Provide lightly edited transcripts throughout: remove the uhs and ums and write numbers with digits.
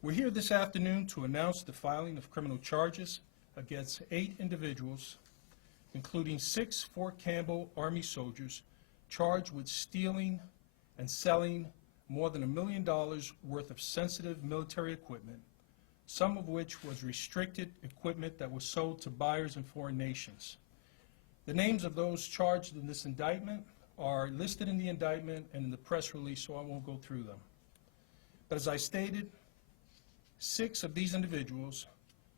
We're here this afternoon to announce the filing of criminal charges against 8 individuals, including 6 Fort Campbell Army soldiers charged with stealing and selling more than $1 million worth of sensitive military equipment, some of which was restricted equipment that was sold to buyers in foreign nations. The names of those charged in this indictment are listed in the indictment and in the press release, so I won't go through them. But as I stated, 6 of these individuals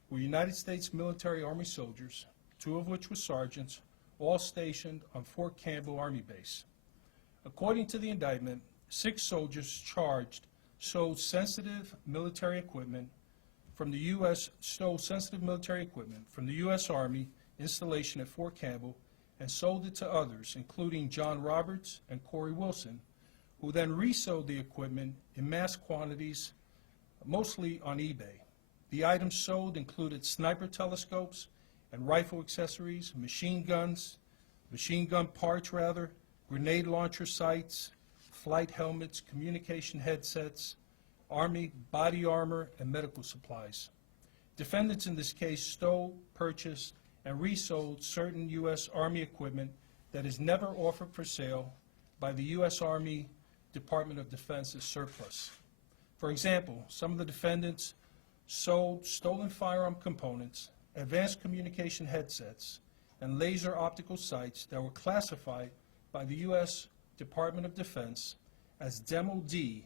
were United States military Army soldiers, 2 of which were sergeants, all stationed on Fort Campbell Army Base. According to the indictment, 6 soldiers charged stole sensitive military equipment from the U.S. Army installation at Fort Campbell and sold it to others, including John Roberts and Corey Wilson, who then resold the equipment in mass quantities, mostly on eBay. The items sold included sniper telescopes and rifle accessories, machine gun parts, grenade launcher sights, flight helmets, communication headsets, Army body armor, and medical supplies. Defendants in this case stole, purchased, and resold certain U.S. Army equipment that is never offered for sale by the U.S. Army Department of Defense as surplus. For example, some of the defendants sold stolen firearm components, advanced communication headsets, and laser optical sights that were classified by the U.S. Department of Defense as Demo D,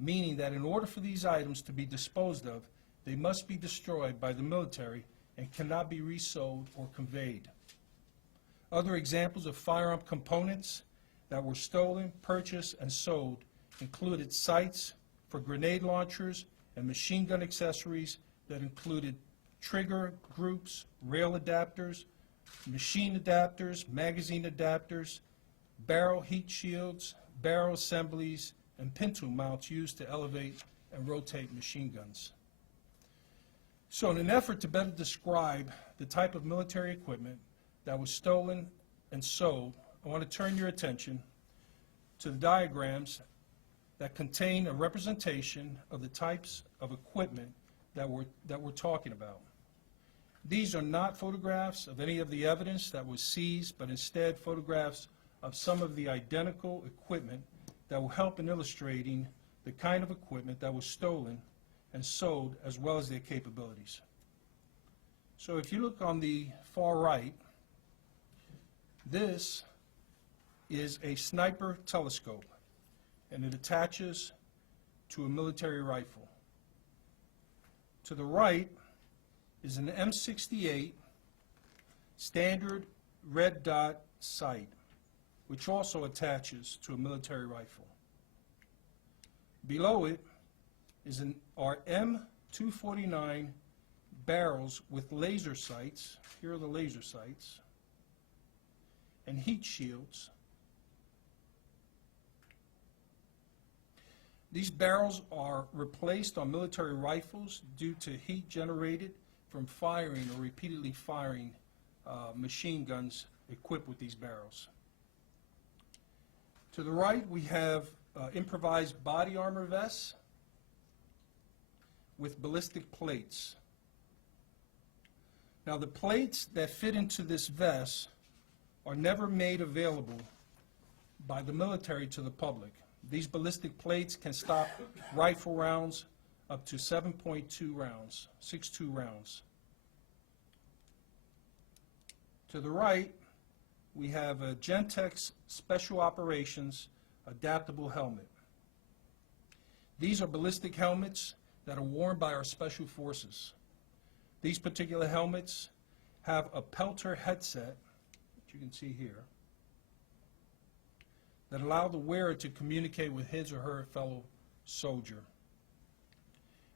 meaning that in order for these items to be disposed of, they must be destroyed by the military and cannot be resold or conveyed. Other examples of firearm components that were stolen, purchased, and sold included sights for grenade launchers and machine gun accessories that included trigger groups, rail adapters, machine adapters, magazine adapters, barrel heat shields, barrel assemblies, and pintle mounts used to elevate and rotate machine guns. So in an effort to better describe the type of military equipment that was stolen and sold, I want to turn your attention to the diagrams that contain a representation of the types of equipment that we're talking about. These are not photographs of any of the evidence that was seized, but instead photographs of some of the identical equipment that will help in illustrating the kind of equipment that was stolen and sold, as well as their capabilities. So if you look on the far right, this is a sniper telescope, and it attaches to a military rifle. To the right is an M68 standard red dot sight, which also attaches to a military rifle. Below it are M249 barrels with laser sights. Here are the laser sights, and heat shields. These barrels are replaced on military rifles due to heat generated from firing or repeatedly firing machine guns equipped with these barrels. To the right, we have improvised body armor vests with ballistic plates. Now, the plates that fit into this vest are never made available by the military to the public. These ballistic plates can stop rifle rounds up to 7.2 rounds, 6.2 rounds. To the right, we have a Gentex Special Operations adaptable helmet. These are ballistic helmets that are worn by our special forces. These particular helmets have a pelter headset, which you can see here, that allow the wearer to communicate with his or her fellow soldier.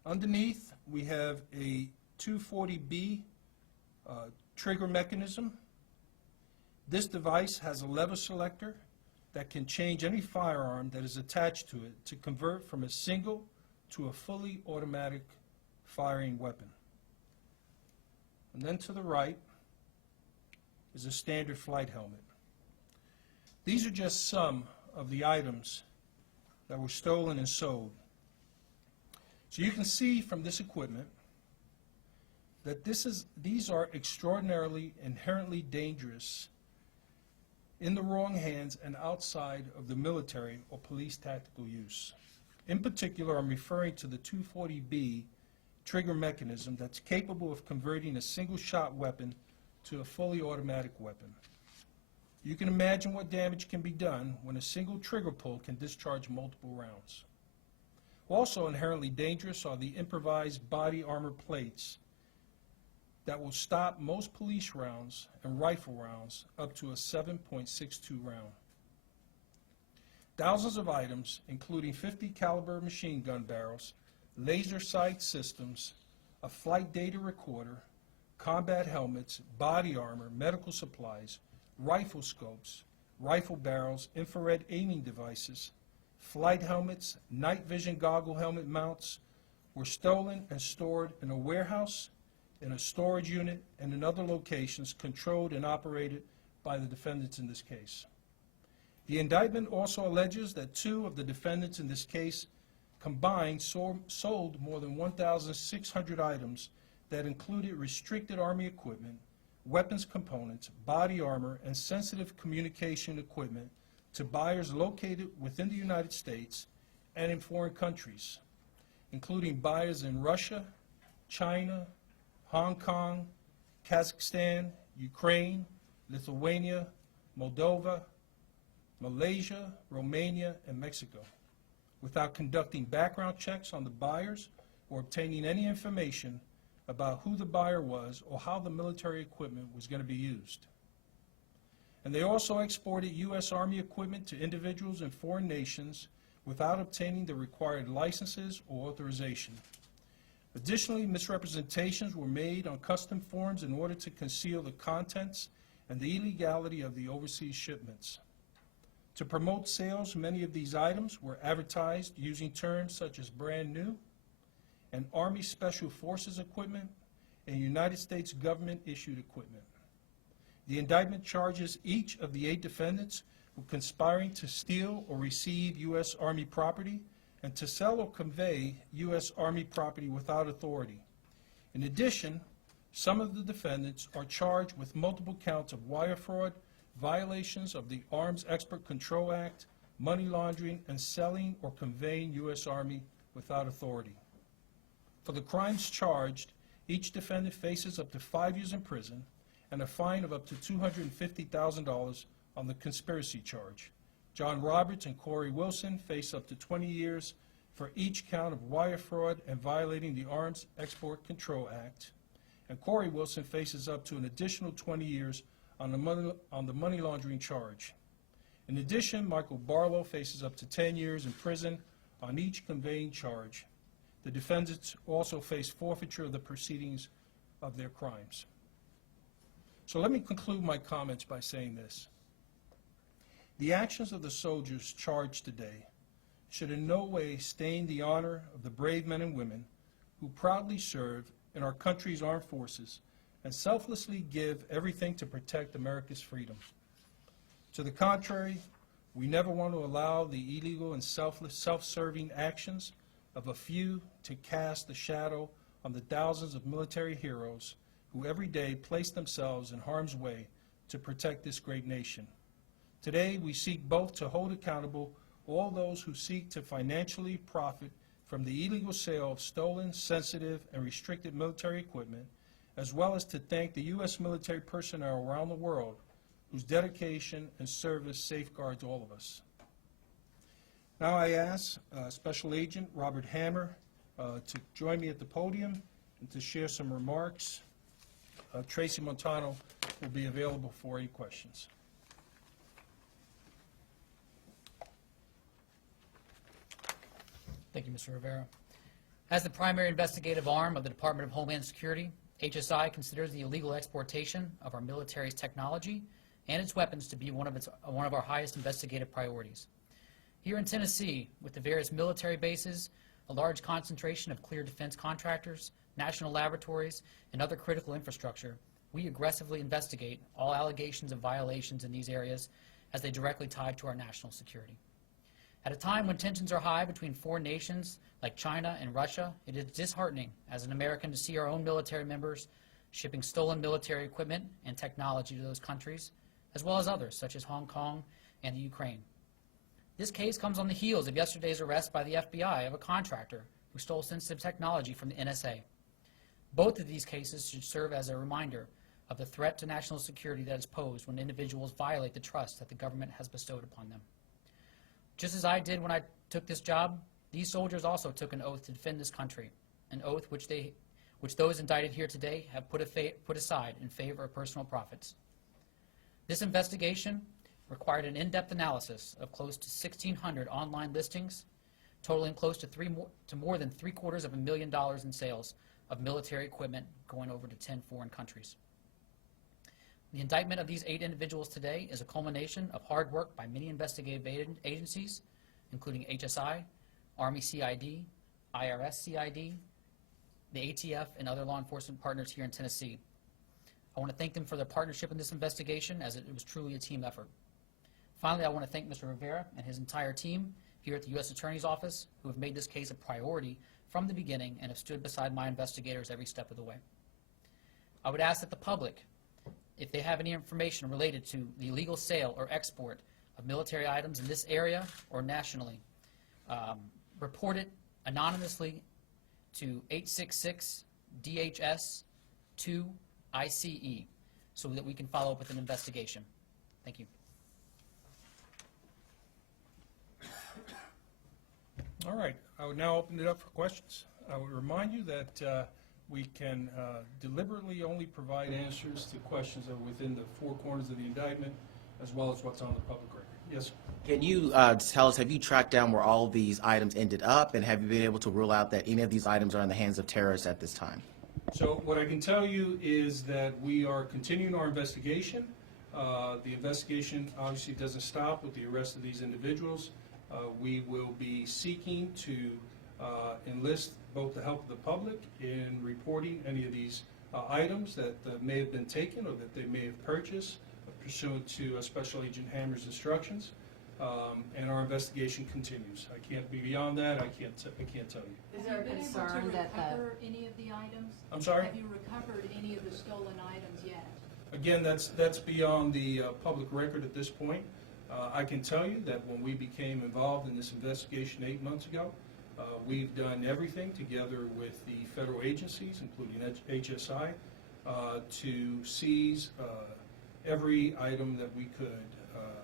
Underneath, we have a 240B trigger mechanism. This device has a lever selector that can change any firearm that is attached to it to convert from a single to a fully automatic firing weapon. And then to the right is a standard flight helmet. These are just some of the items that were stolen and sold. So you can see from this equipment that these are extraordinarily, inherently dangerous in the wrong hands and outside of the military or police tactical use. In particular, I'm referring to the 240B trigger mechanism that's capable of converting a single-shot weapon to a fully automatic weapon. You can imagine what damage can be done when a single trigger pull can discharge multiple rounds. Also inherently dangerous are the improvised body armor plates that will stop most police rounds and rifle rounds up to a 7.62 round. Thousands of items, including 50 caliber machine gun barrels, laser sight systems, a flight data recorder, combat helmets, body armor, medical supplies, rifle scopes, rifle barrels, infrared aiming devices, flight helmets, night vision goggle helmet mounts were stolen and stored in a warehouse, in a storage unit, and in other locations controlled and operated by the defendants in this case. The indictment also alleges that two of the defendants in this case combined sold more than 1,600 items that included restricted Army equipment, weapons components, body armor, and sensitive communication equipment to buyers located within the United States and in foreign countries, including buyers in Russia, China, Hong Kong, Kazakhstan, Ukraine, Lithuania, Moldova, Malaysia, Romania, and Mexico, without conducting background checks on the buyers or obtaining any information about who the buyer was or how the military equipment was going to be used. And they also exported U.S. Army equipment to individuals in foreign nations without obtaining the required licenses or authorization. Additionally, misrepresentations were made on custom forms in order to conceal the contents and the illegality of the overseas shipments. To promote sales, many of these items were advertised using terms such as brand new and Army Special Forces equipment and United States government-issued equipment. The indictment charges each of the 8 defendants with conspiring to steal or receive U.S. Army property and to sell or convey U.S. Army property without authority. In addition, some of the defendants are charged with multiple counts of wire fraud, violations of the Arms Export Control Act, money laundering, and selling or conveying U.S. Army without authority. For the crimes charged, each defendant faces up to 5 years in prison and a fine of up to $250,000 on the conspiracy charge. John Roberts and Corey Wilson face up to 20 years for each count of wire fraud and violating the Arms Export Control Act. And Corey Wilson faces up to an additional 20 years on the money laundering charge. In addition, Michael Barlow faces up to 10 years in prison on each conveying charge. The defendants also face forfeiture of the proceedings of their crimes. So let me conclude my comments by saying this. The actions of the soldiers charged today should in no way stain the honor of the brave men and women who proudly serve in our country's armed forces and selflessly give everything to protect America's freedom. To the contrary, we never want to allow the illegal and self-serving actions of a few to cast a shadow on the thousands of military heroes who every day place themselves in harm's way to protect this great nation. Today, we seek both to hold accountable all those who seek to financially profit from the illegal sale of stolen, sensitive, and restricted military equipment, as well as to thank the U.S. military personnel around the world whose dedication and service safeguards all of us. Now I ask Special Agent Robert Hammer to join me at the podium and to share some remarks. Tracy Montano will be available for any questions. Thank you, Mr. Rivera. As the primary investigative arm of the Department of Homeland Security, HSI considers the illegal exportation of our military's technology and its weapons to be one of our highest investigative priorities. Here in Tennessee, with the various military bases, a large concentration of clear defense contractors, national laboratories, and other critical infrastructure, we aggressively investigate all allegations of violations in these areas as they directly tie to our national security. At a time when tensions are high between foreign nations Like China and Russia, it is disheartening as an American to see our own military members shipping stolen military equipment and technology to those countries, as well as others, such as Hong Kong and the Ukraine. This case comes on the heels of yesterday's arrest by the FBI of a contractor who stole sensitive technology from the NSA. Both of these cases should serve as a reminder of the threat to national security that is posed when individuals violate the trust that the government has bestowed upon them. Just as I did when I took this job, these soldiers also took an oath to defend this country, an oath which those indicted here today have put aside in favor of personal profits. This investigation required an in-depth analysis of close to 1,600 online listings, totaling close to more than $750,000 in sales of military equipment going over to 10 foreign countries. The indictment of these 8 individuals today is a culmination of hard work by many investigative agencies, including HSI, Army CID, IRS CID, the ATF, and other law enforcement partners here in Tennessee. I want to thank them for their partnership in this investigation, as it was truly a team effort. Finally, I want to thank Mr. Rivera and his entire team here at the U.S. Attorney's Office, who have made this case a priority from the beginning and have stood beside my investigators every step of the way. I would ask that the public, if they have any information related to the illegal sale or export of military items in this area or nationally, report it anonymously to 866-DHS-2-ICE so that we can follow up with an investigation. Thank you. All right, I would now open it up for questions. I would remind you that we can deliberately only provide answers to questions that are within the 4 corners of the indictment, as well as what's on the public record. Yes, sir. Can you tell us, have you tracked down where all of these items ended up, and have you been able to rule out that any of these items are in the hands of terrorists at this time? So what I can tell you is that we are continuing our investigation. The investigation obviously doesn't stop with the arrest of these individuals. We will be seeking to enlist both the help of the public in reporting any of these items that may have been taken or that they may have purchased pursuant to Special Agent Hammer's instructions, and our investigation continues. I can't be beyond that. I can't tell you. Is there a concern Have you been that able to recover any of the items? I'm sorry? Have you recovered any of the stolen items yet? Again, that's beyond the public record at this point. I can tell you that when we became involved in this investigation 8 months ago, we've done everything together with the federal agencies, including HSI, to seize every item that we could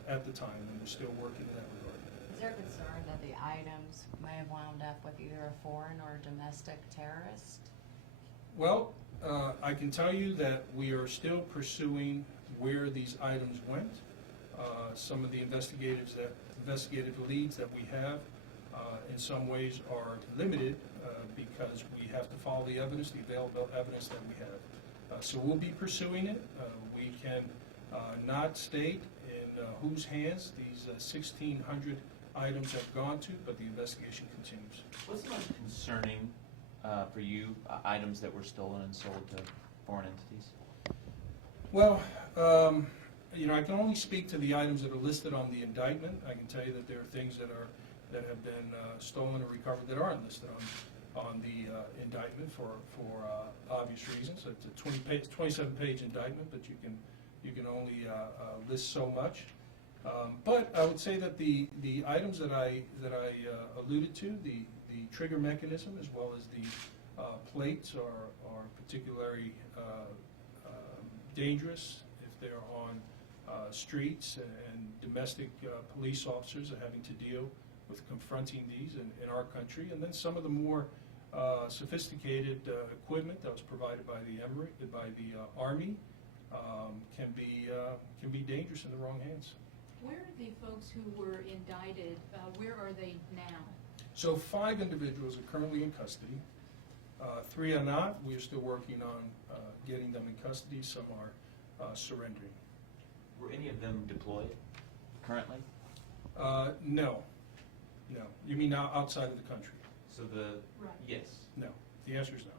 at the time, and we're still working in that regard. Is there a concern that the items may have wound up with either a foreign or domestic terrorist? Well, I can tell you that we are still pursuing where these items went. Some of the investigative leads that we have in some ways are limited because we have to follow the evidence, the available evidence that we have. So we'll be pursuing it. We can not state in whose hands these 1,600 items have gone to, but the investigation continues. What's the most concerning for you, items that were stolen and sold to foreign entities? Well, I can only speak to the items that are listed on the indictment. I can tell you that there are things that have been stolen or recovered that aren't listed on the indictment for obvious reasons. It's a 27-page indictment, but you can only list so much. But I would say that the items that I alluded to, the trigger mechanism as well as the plates are particularly dangerous if they're on streets, and domestic police officers are having to deal with confronting these in our country. And then some of the more sophisticated equipment that was provided by the Army can be dangerous in the wrong hands. Where are the folks who were indicted, where are they now? So 5 individuals are currently in custody. 3 are not. We are still working on getting them in custody. Some are surrendering. Were any of them deployed currently? No. You mean outside of the country? So Right. yes. No. The answer is no.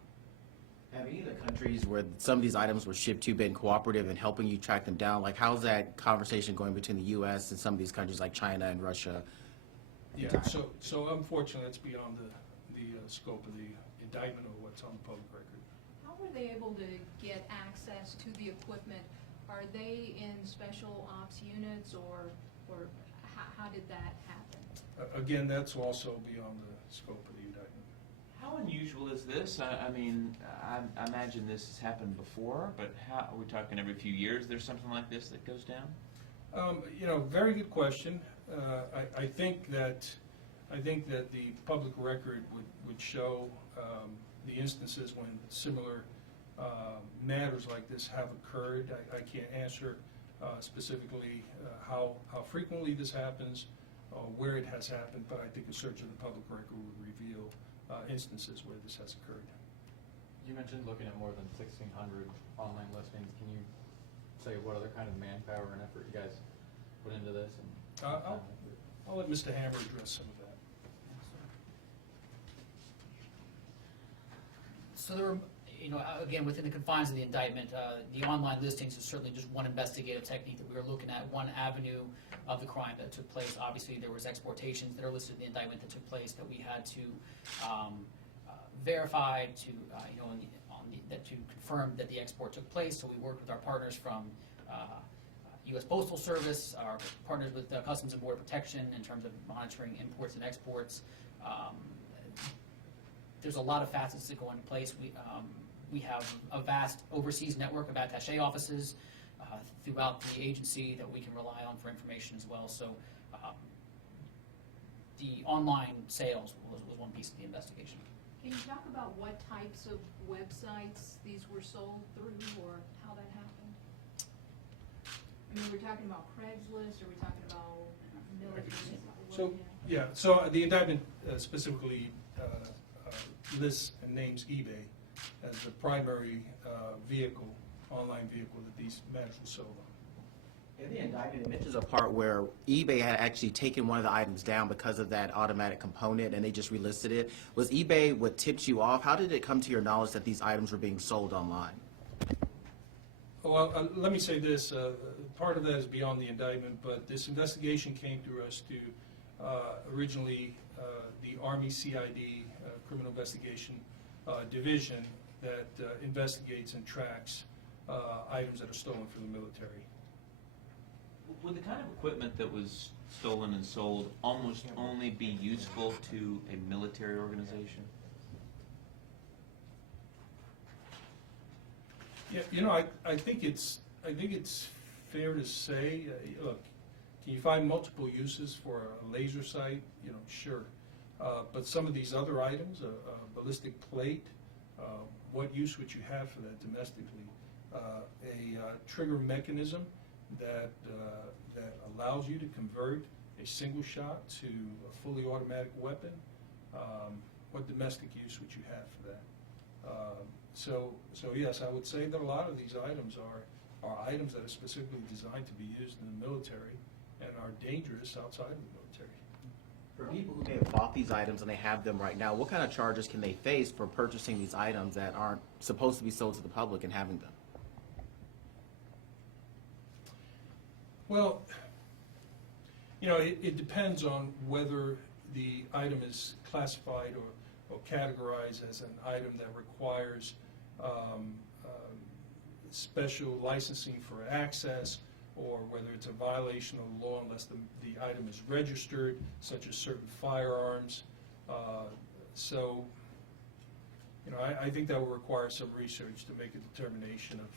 Have any of the countries where some of these items were shipped to been cooperative in helping you track them down? Like, how's that conversation going between the U.S. and some of these countries like China and Russia? Yeah. So unfortunately, that's beyond scope of the indictment or what's on the public record. How were they able to get access to the equipment? Are they in special ops units, or how did that happen? Again, that's also beyond the scope of the indictment. How unusual is this? I mean, I imagine this has happened before, but how, are we talking every few years there's something like this that goes down? Very good question. I think that the public record would show the instances when similar matters like this have occurred. I can't answer specifically how frequently this happens, where it has happened, but I think a search of the public record would reveal instances where this has occurred. You mentioned looking at more than 1,600 online listings. Can you say what other kind of manpower and effort you guys put into this? And I'll let Mr. Hammer address some of that. So there were, again, within the confines of the indictment, the online listings is certainly just one investigative technique that we were looking at, one avenue of the crime that took place. Obviously, there was exportations that are listed in the indictment that took place that we had to verify, to to confirm that the export took place. So we worked with our partners from U.S. Postal Service, our partners with Customs and Border Protection in terms of monitoring imports and exports. There's a lot of facets that go into place. We have a vast overseas network of attaché offices throughout the agency that we can rely on for information as well. So the online sales was one piece of the investigation. Can you talk about what types of websites these were sold through, or how that happened? I mean, we're talking about Craigslist, or we're talking about military? So, yeah, so the indictment specifically lists and names eBay as the primary vehicle, online vehicle that these matters were sold on. In the indictment, it mentions a part where eBay had actually taken one of the items down because of that automatic component, and they just relisted it. Was eBay what tipped you off? How did it come to your knowledge that these items were being sold online? Well, let me say this. Part of that is beyond the indictment, but this investigation came through us to originally the Army CID, Criminal Investigation Division, that investigates and tracks items that are stolen from the military. Would the kind of equipment that was stolen and sold almost only be useful to a military organization? Yeah, I think it's fair to say, look, can you find multiple uses for a laser sight? Sure. But some of these other items, a ballistic plate, what use would you have for that domestically? A trigger mechanism that allows you to convert a single shot to a fully automatic weapon. What domestic use would you have for that? So yes, I would say that a lot of these items are items that are specifically designed to be used in the military and are dangerous outside of the military. For people who may have bought these items and they have them right now, what kind of charges can they face for purchasing these items that aren't supposed to be sold to the public and having them? Well, it depends on whether the item is classified or categorized as an item that requires special licensing for access, or whether it's a violation of the law unless the item is registered, such as certain firearms. I think that will require some research to make a determination of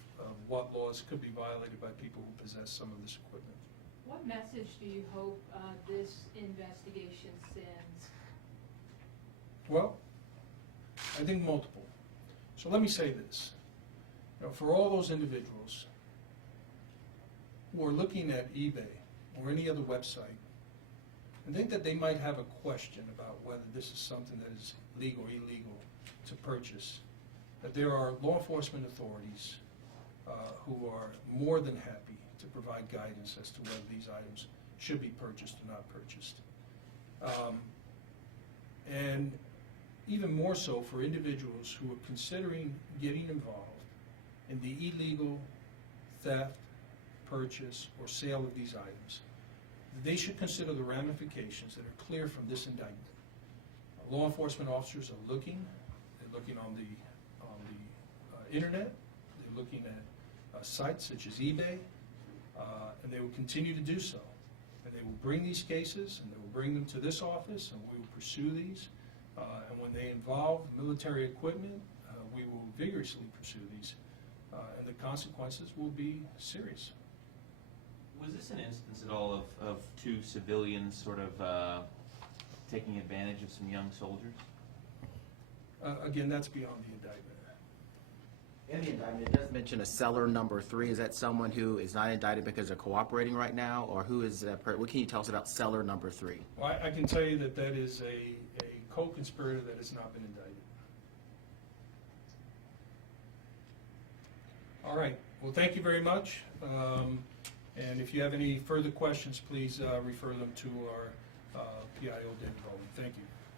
what laws could be violated by people who possess some of this equipment. What message do you hope this investigation sends? Well, I think multiple. So let me say this. For all those individuals who are looking at eBay or any other website and think that they might have a question about whether this is something that is legal or illegal to purchase, that there are law enforcement authorities who are more than happy to provide guidance as to whether these items should be purchased or not purchased. And even more so for individuals who are considering getting involved in the illegal theft, purchase, or sale of these items, they should consider the ramifications that are clear from this indictment. Law enforcement officers are looking. They're looking on the internet. They're looking at sites such as eBay, and they will continue to do so. And they will bring these cases, and they will bring them to this office, and we will pursue these. And when they involve military equipment, we will vigorously pursue these, and the consequences will be serious. Was this an instance at all of two civilians sort of taking advantage of some young soldiers? Again, that's beyond the indictment. In the indictment, it does mention a seller number 3. Is that someone who is not indicted because they're cooperating right now, or who is that? What can you tell us about seller number 3? Well, I can tell you that that is a co-conspirator that has not been indicted. All right. Well, thank you very much. And if you have any further questions, please refer them to our PIO, David Baldwin. Thank you.